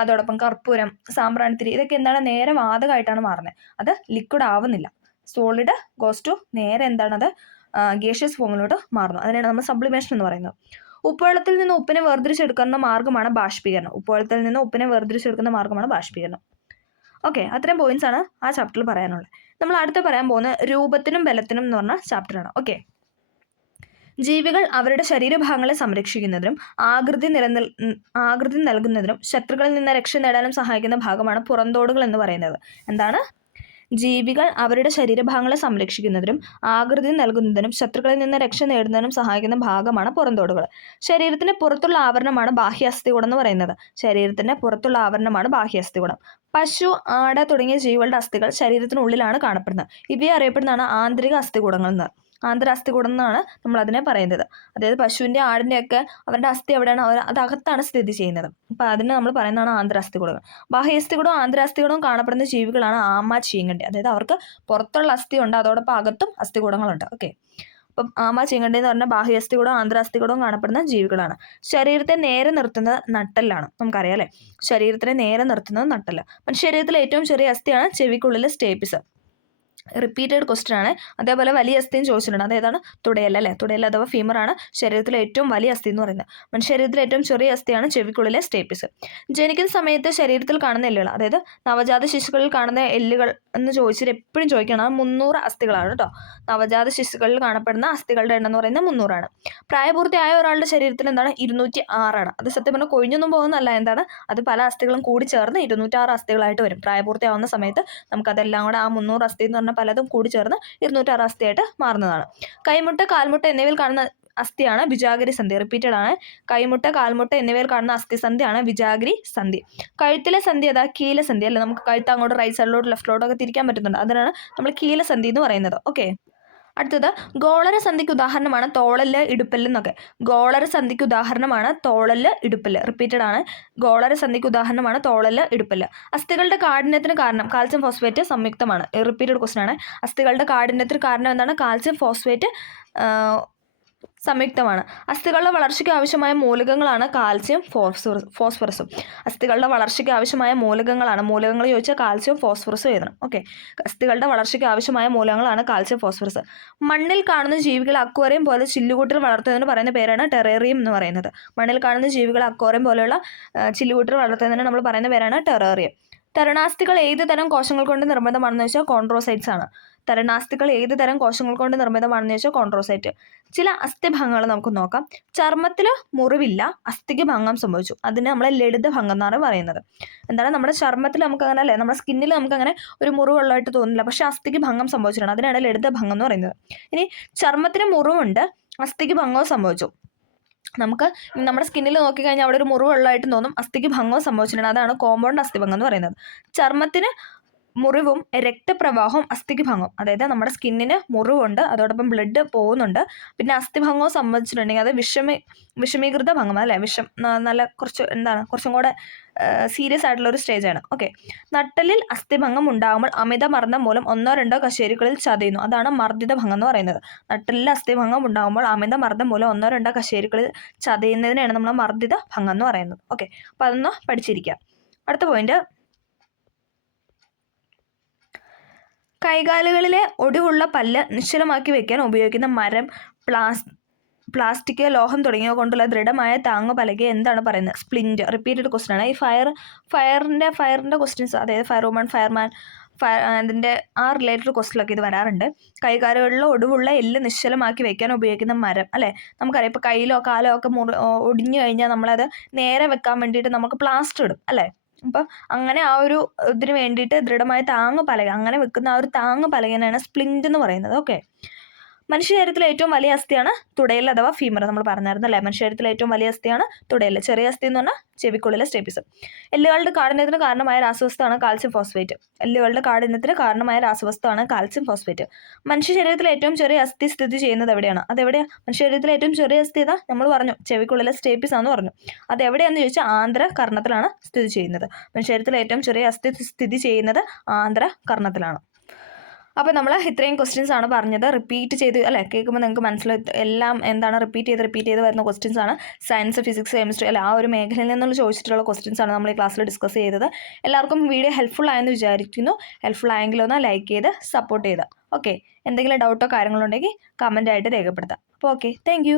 അതോടൊപ്പം കർപ്പൂരം, സാമ്പ്രാണിത്തിരി, ഇതൊക്കെ എന്താണ്, നേരെ വാതകമായിട്ടാണ് മാറുന്നത്. അത് ലിക്വിഡ് ആവുന്നില്ല. സോളിഡ് ഗോസ് ടു നേരെ എന്താണത് ഗേഷ്യസ് ഫോമിലോട്ട് മാറുന്നു. അതിനാണ് നമ്മൾ സബ്ലിമേഷൻ എന്ന് പറയുന്നത്. ഉപ്പുവെള്ളത്തിൽ നിന്ന് ഉപ്പിനെ വേർതിരിച്ചെടുക്കുന്ന മാർഗ്ഗമാണ് ബാഷ്പീകരണം. ഉപ്പുവെള്ളത്തിൽ നിന്ന് ഉപ്പിനെ വേർതിരിച്ചെടുക്കുന്ന മാർഗ്ഗമാണ് ബാഷ്പീകരണം. ഓക്കെ, അത്രയും പോയിന്റ്സ് ആണ് ആ ചാപ്റ്ററിൽ പറയാനുള്ളത്. നമ്മൾ അടുത്ത് പറയാൻ പോകുന്ന രൂപത്തിനും ബലത്തിനും എന്ന് പറഞ്ഞ ചാപ്റ്ററാണ്. ഓക്കെ, ജീവികൾ അവരുടെ ശരീരഭാഗങ്ങളെ സംരക്ഷിക്കുന്നതിനും ആകൃതി നൽകുന്നതിനും ശത്രുക്കളിൽ നിന്ന് രക്ഷ നേടാനും സഹായിക്കുന്ന ഭാഗമാണ് പുറന്തോടുകൾ എന്ന് പറയുന്നത്. എന്താണ്? ജീവികൾ അവരുടെ ശരീരഭാഗങ്ങളെ സംരക്ഷിക്കുന്നതിനും ആകൃതി നൽകുന്നതിനും ശത്രുക്കളിൽ നിന്ന് രക്ഷ നേടുന്നതിനും സഹായിക്കുന്ന ഭാഗമാണ് പുറന്തോടുകൾ. ശരീരത്തിന് പുറത്തുള്ള ആവരണമാണ് ബാഹ്യാസ്ഥികൂടം എന്ന് പറയുന്നത്. ശരീരത്തിന് പുറത്തുള്ള ആവരണമാണ് ബാഹ്യാസ്ഥികൂടം. പശു, ആട് തുടങ്ങിയ ജീവികളുടെ അസ്ഥികൾ ശരീരത്തിനുള്ളിലാണ് കാണപ്പെടുന്നത്. ഇവയെ അറിയപ്പെടുന്നതാണ് ആന്തരിക അസ്ഥികൂടങ്ങൾ എന്ന്. ആന്തരാസ്ഥികൂടം എന്നാണ് നമ്മൾ അതിനെ പറയുന്നത്. അതായത് പശുവിൻ്റെ ആടിൻ്റെയൊക്കെ അവരുടെ അസ്ഥി എവിടെയാണ്, അത് അകത്താണ് സ്ഥിതി ചെയ്യുന്നത്. അപ്പോൾ അതിന് നമ്മൾ പറയുന്നതാണ് ആന്തരാസ്ഥികൂടങ്ങൾ. ബാഹ്യാസ്ഥികൂടവും ആന്തരാസ്ഥികൂടവും കാണപ്പെടുന്ന ജീവികളാണ് ആമ, ചീങ്കണ്ടി. അതായത് അവർക്ക് പുറത്തുള്ള അസ്ഥിയുണ്ട്, അതോടൊപ്പം അകത്തും അസ്ഥികൂടങ്ങളുണ്ട്. ഓക്കെ, അപ്പം ആമ, ചീങ്കണ്ടി എന്ന് പറഞ്ഞാൽ ബാഹ്യാസ്ഥികൂടവും ആന്തരാസ്ഥികൂടവും കാണപ്പെടുന്ന ജീവികളാണ്. ശരീരത്തെ നേരെ നിർത്തുന്നത് നട്ടെല്ലാണ്. നമുക്കറിയാം അല്ലേ, ശരീരത്തിനെ നേരെ നിർത്തുന്നത് നട്ടെല്ല്. ശരീരത്തിലെ ഏറ്റവും ചെറിയ അസ്ഥിയാണ് ചെവിക്കുള്ളിലെ സ്റ്റേപ്പിസ്. റിപ്പീറ്റഡ് ക്വസ്റ്റ്യൻ ആണ്. അതേപോലെ വലിയ അസ്ഥിയും ചോദിച്ചിട്ടുണ്ട്. അതേതാണ്? തുടയൽ അല്ലേ. തുടയൽ അഥവാ ഫീമറാണ് ശരീരത്തിലെ ഏറ്റവും വലിയ അസ്ഥി എന്ന് പറയുന്നത്. ശരീരത്തിലെ ഏറ്റവും ചെറിയ അസ്ഥിയാണ് ചെവിക്കുള്ളിലെ സ്റ്റേപ്പിസ്. ജനിക്കുന്ന സമയത്ത് ശരീരത്തിൽ കാണുന്ന എല്ലുകൾ, അതായത് നവജാത ശിശുക്കളിൽ കാണുന്ന എല്ലുകൾ എന്ന് ചോദിച്ചിട്ട് എപ്പോഴും ചോദിക്കണം. 300 അസ്ഥികളാണ് കേട്ടോ. നവജാത ശിശുക്കളിൽ കാണപ്പെടുന്ന അസ്ഥികളുടെ എണ്ണം എന്ന് പറയുന്നത് 300 ആണ്. പ്രായപൂർത്തിയായ ഒരാളുടെ ശരീരത്തിൽ എന്താണ് 206 ആണ്. അത് സത്യം പറഞ്ഞാൽ കൊഴിഞ്ഞൊന്നും പോകുന്നതല്ല. എന്താണ്, അത് പല അസ്ഥികളും കൂടി ചേർന്ന് 206 അസ്ഥികളായിട്ട് വരും. പ്രായപൂർത്തിയാവുന്ന സമയത്ത് നമുക്കതെല്ലാം കൂടെ ആ 300 അസ്ഥി എന്ന് പറഞ്ഞാൽ പലതും കൂടി ചേർന്ന് 206 അസ്ഥിയായിട്ട് മാറുന്നതാണ്. കൈമുട്ട, കാൽമുട്ട എന്നിവയിൽ കാണുന്ന അസ്ഥിയാണ് വിജാഗിരി സന്ധി. റിപ്പീറ്റഡ് ആണ്. കൈമുട്ട, കാൽമുട്ട എന്നിവയിൽ കാണുന്ന അസ്ഥിസന്ധിയാണ് വിജാഗിരി സന്ധി. കഴുത്തിലെ സന്ധി അതാ കീലസന്ധി അല്ലേ. നമുക്ക് കഴുത്ത് അങ്ങോട്ട് റൈറ്റ് സൈഡിലോട്ട് ലെഫ്റ്റിലോട്ടൊക്കെ തിരിക്കാൻ പറ്റുന്നുണ്ട്. അതിനാണ് നമ്മൾ കീലസന്ധി എന്ന് പറയുന്നത്. ഓക്കെ, അടുത്തത് ഗോളര സന്ധിക്ക് ഉദാഹരണമാണ് തോളല്, ഇടുപ്പല് എന്നൊക്കെ. ഗോളര സന്ധിക്ക് ഉദാഹരണമാണ് തോളല്, ഇടുപ്പല്. റിപ്പീറ്റഡ് ആണ്. ഗോളര സന്ധിക്ക് ഉദാഹരണമാണ് തോളല്, ഇടുപ്പല്. അസ്ഥികളുടെ കാഠിന്യത്തിന് കാരണം കാൽസ്യം ഫോസ്ഫേറ്റ് സംയുക്തമാണ്. റിപ്പീറ്റഡ് ക്വസ്റ്റൻ ആണ്. അസ്ഥികളുടെ കാഠിന്യത്തിന് കാരണം എന്താണ്? കാൽസ്യം ഫോസ്ഫേറ്റ് സംയുക്തമാണ്. അസ്ഥികളുടെ വളർച്ചയ്ക്ക് ആവശ്യമായ മൂലകങ്ങളാണ് കാൽസ്യം, ഫോസ്ഫറസും. അസ്ഥികളുടെ വളർച്ചയ്ക്ക് ആവശ്യമായ മൂലകങ്ങളാണ്. മൂലകങ്ങൾ ചോദിച്ചാൽ കാൽസ്യം, ഫോസ്ഫറസും എഴുതണം. ഓക്കെ, അസ്ഥികളുടെ വളർച്ചയ്ക്ക് ആവശ്യമായ മൂലകങ്ങളാണ് കാൽസ്യം, ഫോസ്ഫറസ്. മണ്ണിൽ കാണുന്ന ജീവികളെ അക്വേറിയം പോലെ ചില്ലുകൂട്ടിൽ വളർത്തുന്നതിന് പറയുന്ന പേരാണ് ടെറേറിയം എന്ന് പറയുന്നത്. മണ്ണിൽ കാണുന്ന ജീവികളെ അക്വേറിയം പോലെയുള്ള ചില്ലുകൂട്ടിൽ വളർത്തുന്നതിന് നമ്മൾ പറയുന്ന പേരാണ് ടെറേറിയം. തരുണാസ്ഥികൾ ഏത് തരം കോശങ്ങൾ കൊണ്ട് നിർമ്മിതമാണെന്ന് വെച്ചാൽ കോൺട്രോസൈറ്റ്സ് ആണ്. തരുണാസ്ഥികൾ ഏത് തരം കോശങ്ങൾ കൊണ്ട് നിർമ്മിതമാണെന്ന് വെച്ചാൽ കോൺട്രോസൈറ്റ്. ചില അസ്ഥിഭംഗങ്ങൾ നമുക്ക് നോക്കാം. ചർമ്മത്തിൽ മുറിവില്ല, അസ്ഥിക്ക് ഭംഗം സംഭവിച്ചു, അതിന് നമ്മൾ ലളിതഭംഗം എന്നാണ് പറയുന്നത്. എന്താണ്, നമ്മുടെ ചർമ്മത്തിൽ നമുക്ക് അങ്ങനെ അല്ലേ, നമ്മുടെ സ്കിന്നിൽ നമുക്ക് അങ്ങനെ ഒരു മുറിവുള്ളതായിട്ട് തോന്നില്ല, പക്ഷെ അസ്ഥിക്ക് ഭംഗം സംഭവിച്ചിട്ടുണ്ട്, അതിനാണ് ലളിതഭംഗം എന്ന് പറയുന്നത്. ഇനി ചർമ്മത്തിന് മുറിവുണ്ട്, അസ്ഥിക്ക് ഭംഗവും സംഭവിച്ചു. നമുക്ക് നമ്മുടെ സ്കിന്നിൽ നോക്കിക്കഴിഞ്ഞാൽ അവിടെ ഒരു മുറിവുള്ളതായിട്ട് തോന്നും, അസ്ഥിക്ക് ഭംഗവും സംഭവിച്ചിട്ടുണ്ട്, അതാണ് കോമ്പൗണ്ട് അസ്ഥിഭംഗം എന്ന് പറയുന്നത്. ചർമ്മത്തിന് മുറിവും രക്തപ്രവാഹവും അസ്ഥിക്ക് ഭംഗം, അതായത് നമ്മുടെ സ്കിന്നിന് മുറിവുണ്ട്, അതോടൊപ്പം ബ്ലഡ് പോകുന്നുണ്ട്, പിന്നെ അസ്ഥിഭംഗവും സംബന്ധിച്ചിട്ടുണ്ടെങ്കിൽ അത് വിഷമീകൃത ഭംഗം, അല്ലേ, നല്ല കുറച്ചും കൂടെ സീരിയസ് ആയിട്ടുള്ള ഒരു സ്റ്റേജാണ്. ഓക്കെ, നട്ടലിൽ അസ്ഥിഭംഗം ഉണ്ടാകുമ്പോൾ അമിതമർദ്ദം മൂലം 1-2 കശേരുക്കളിൽ ചതയുന്നു, അതാണ് മർദ്ദിത ഭംഗം എന്ന് പറയുന്നത്. നട്ടലിൽ അസ്ഥിഭംഗം ഉണ്ടാകുമ്പോൾ അമിതമർദ്ദം മൂലം 1-2 കശേരുക്കളിൽ ചതയുന്നതിനാണ് നമ്മൾ മർദ്ദിത ഭംഗം എന്ന് പറയുന്നത്. ഓക്കെ, അപ്പം അതൊന്ന് പഠിച്ചിരിക്കുക. അടുത്ത പോയിന്റ്, കൈകാലുകളിലെ ഒടിവുള്ള പല്ല് നിശ്ചലമാക്കി വെക്കാൻ ഉപയോഗിക്കുന്ന മരം, പ്ലാസ്റ്റിക്, ലോഹം തുടങ്ങിയവ കൊണ്ടുള്ള ദൃഢമായ താങ്ങുപലക എന്താണ് പറയുന്നത്? സ്പ്ലിന്റ്. റിപ്പീറ്റഡ് ക്വസ്റ്റ്യൻ ആണ്. ഈ ഫയറിൻ്റെ ക്വസ്റ്റ്യൻസ്, അതായത് ഫയർ വുമൺ, ഫയർമാൻ, അതിൻ്റെ ആ റിലേറ്റഡ് ക്വസ്റ്റ്യനിലൊക്കെ ഇത് വരാറുണ്ട്. കൈകാലുകളിൽ ഒടിവുള്ള എല്ല് നിശ്ചലമാക്കി വെക്കാൻ ഉപയോഗിക്കുന്ന മരം, അല്ലേ, നമുക്കറിയാം. ഇപ്പോൾ കയ്യിലോ കാലോ ഒക്കെ ഒടിഞ്ഞു കഴിഞ്ഞാൽ നമ്മളത് നേരെ വെക്കാൻ വേണ്ടിയിട്ട് നമുക്ക് പ്ലാസ്റ്റർ ഇടും, അല്ലേ. അപ്പം അങ്ങനെ ആ ഒരു ഇതിന് വേണ്ടിയിട്ട് ദൃഢമായ താങ്ങുപലക, അങ്ങനെ വെക്കുന്ന ആ ഒരു താങ്ങുപലകനാണ് സ്പ്ലിന്റ് എന്ന് പറയുന്നത്. ഓക്കെ, മനുഷ്യ ശരീരത്തിലെ ഏറ്റവും വലിയ അസ്ഥിയാണ് തുടയിൽ അഥവാ ഫീമർ. നമ്മൾ പറഞ്ഞായിരുന്നല്ലേ, മനുഷ്യ ശരീരത്തിലെ ഏറ്റവും വലിയ അസ്ഥിയാണ് തുടയിൽ. ചെറിയ അസ്ഥി എന്ന് പറഞ്ഞാൽ ചെവിക്കുള്ളിലെ സ്റ്റേപ്പിസ്. എല്ലുകളുടെ കാഠിന്യത്തിന് കാരണമായ രാസവസ്തുവാണ് കാൽസ്യം ഫോസ്ഫേറ്റ്. എല്ലുകളുടെ കാഠിന്യത്തിന് കാരണമായ രാസവസ്തുവാണ് കാൽസ്യം ഫോസ്ഫേറ്റ്. മനുഷ്യ ശരീരത്തിലെ ഏറ്റവും ചെറിയ അസ്ഥി സ്ഥിതി ചെയ്യുന്നത് എവിടെയാണ്? അതെവിടെയാണ്? മനുഷ്യ ശരീരത്തിലെ ഏറ്റവും ചെറിയ അസ്ഥി ഏതാ? നമ്മൾ പറഞ്ഞു ചെവിക്കുള്ളിലെ സ്റ്റേപ്പിസ് ആണെന്ന് പറഞ്ഞു. അത് എവിടെയാണെന്ന് ചോദിച്ചാൽ ആന്ധ്രകർണത്തിലാണ് സ്ഥിതി ചെയ്യുന്നത്. മനുഷ്യ ശരീരത്തിലെ ഏറ്റവും ചെറിയ അസ്ഥി സ്ഥിതി ചെയ്യുന്നത് ആന്ധ്രകർണത്തിലാണ്. അപ്പോൾ നമ്മൾ ഇത്രയും ക്വസ്റ്റ്യൻസ് ആണ് പറഞ്ഞത്. റിപ്പീറ്റ് ചെയ്ത്, അല്ലേ, കേൾക്കുമ്പോൾ നിങ്ങൾക്ക് മനസ്സിലായി എല്ലാം എന്താണ് റിപ്പീറ്റ് ചെയ്ത് വരുന്ന ക്വസ്റ്റ്യൻസ് ആണ്. സയൻസ്, ഫിസിക്സ്, കെമിസ്ട്രി, അല്ല, ആ ഒരു മേഖലയിൽ നിന്നുള്ള ചോദിച്ചിട്ടുള്ള ക്വസ്റ്റ്യൻസ് ആണ് നമ്മൾ ഈ ക്ലാസ്സിൽ ഡിസ്കസ് ചെയ്തത്. എല്ലാവർക്കും വീഡിയോ ഹെൽപ്ഫുൾ ആയെന്ന് വിചാരിക്കുന്നു. ഹെൽപ്ഫുൾ ആയെങ്കിലൊന്ന് ലൈക്ക് ചെയ്ത് സപ്പോർട്ട് ചെയ്ത്. ഓക്കെ, എന്തെങ്കിലും ഡൗട്ടോ കാര്യങ്ങളോ ഉണ്ടെങ്കിൽ കമൻ്റ് ആയിട്ട് രേഖപ്പെടുത്താം. അപ്പോൾ ഓക്കെ, താങ്ക്